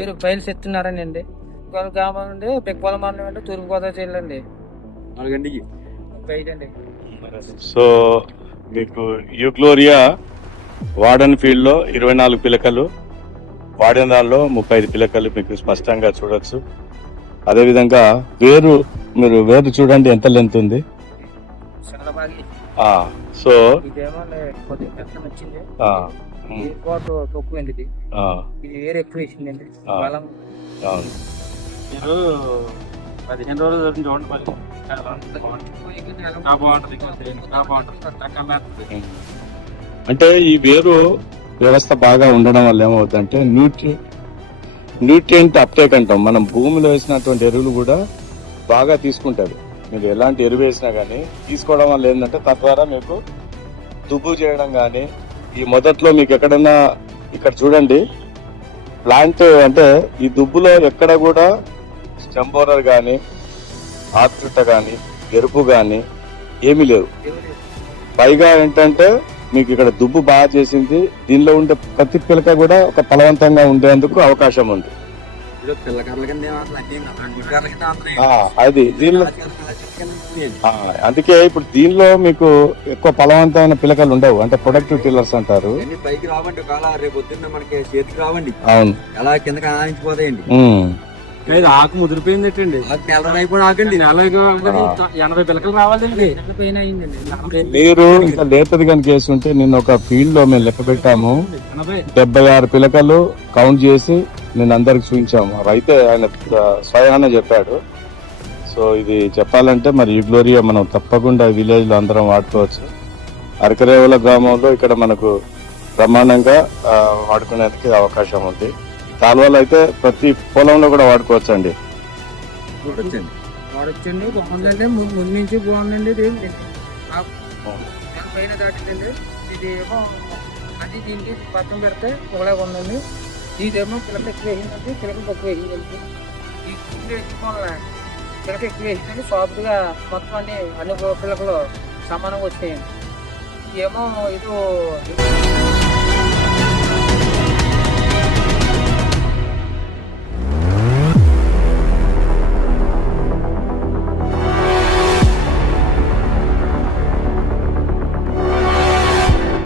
పేరు బయలు చెప్తున్నారనండి. గ్రామం నుండి బెక్కోల మండలం అంటే తూర్పుగోదావరి జిల్లా అండి. 35 అండి. సో మీకు యూగ్లోరియా వాడని ఫీల్డ్ లో 24 పిలకలు, వాడిన దానిలో 35 పిలకలు మీకు స్పష్టంగా చూడొచ్చు. అదేవిధంగా మీరు వేరు చూడండి ఎంత లెంత్ ఉంది. సన్నబాగి సో ఇదేమో కొద్దిగా పెద్ద వచ్చింది. ఉమ్, తక్కువండి. ఇది వేరే ఎక్కువ వేసిందండి. బలం అవును. మీరు 15 రోజులు చూడండి మరి అంటే ఈ వేరు వ్యవస్థ బాగా ఉండడం వల్ల ఏమవుతుందంటే న్యూట్రియంట్ అప్టేక్ అంటాం. మనం భూమిలో వేసినటువంటి ఎరువులు కూడా బాగా తీసుకుంటారు. మీరు ఎలాంటి ఎరువు వేసినా గానీ తీసుకోవడం వల్ల ఏంటంటే తద్వారా మీకు దుబ్బు చేయడం గానీ, ఈ మొదట్లో మీకు ఎక్కడన్నా ఇక్కడ చూడండి ప్లాంట్ అంటే ఈ దుబ్బులో ఎక్కడ కూడా స్టెంపోరర్ గానీ, ఆకుచుట్ట గానీ, ఎరుపు గానీ ఏమీ లేవు. పైగా ఏంటంటే మీకు ఇక్కడ దుబ్బు బాగా చేసింది. దీనిలో ఉండే ప్రతి పిలక కూడా ఒక ఫలవంతంగా ఉండేందుకు అవకాశం ఉంది. అది దీనిలో అందుకే ఇప్పుడు దీనిలో మీకు ఎక్కువ ఫలవంతమైన పిలకలు ఉండవు. అంటే ప్రొడక్టివ్ టిల్లర్స్ అంటారు. పైకి రావండి, రేపు మనకి చేతికి రావండి. అవును, ఎలా కిందకి ఆనించిపోతాయండి. ఆకు ముదిరిపోయింది ఏంటండి, అయిపోయిన ఆకండి. 80 పిలకలు రావాలండి. మీరు ఇంకా లేతది కనుక వేసుంటే నిన్న ఒక ఫీల్డ్ లో మేము లెక్క పెట్టాము. 76 పిలకలు కౌంట్ చేసి నేను అందరికి చూపించాము. అయితే ఆయన స్వయాన చెప్పాడు. సో ఇది చెప్పాలంటే మరి యూగ్లోరియా మనం తప్పకుండా విలేజ్ లో అందరం వాడుకోవచ్చు. అరకరేవుల గ్రామంలో ఇక్కడ మనకు బ్రహ్మాండంగా వాడుకునేందుకు అవకాశం ఉంది. కాలువలు అయితే ప్రతి పొలంలో కూడా వాడుకోవచ్చు అండి. వాడొచ్చండి. బాగుందండి. ముందు నుంచి బాగుందండి. ఇది పైన దాటిందండి. ఇది ఏమో అది దీనికి పక్కన పెడితే ఒకలాగా ఉందండి. ఇదేమో పిల్లక ఎక్కువ వేసిందండి. పిల్లక తక్కువ వేసిందండి. ఈ పిల్లక ఎక్కువ వేసిందండి. సాఫ్ట్గా మొత్తం అన్ని పిల్లకలు సమానంగా వచ్చాయండి. ఏమో ఇది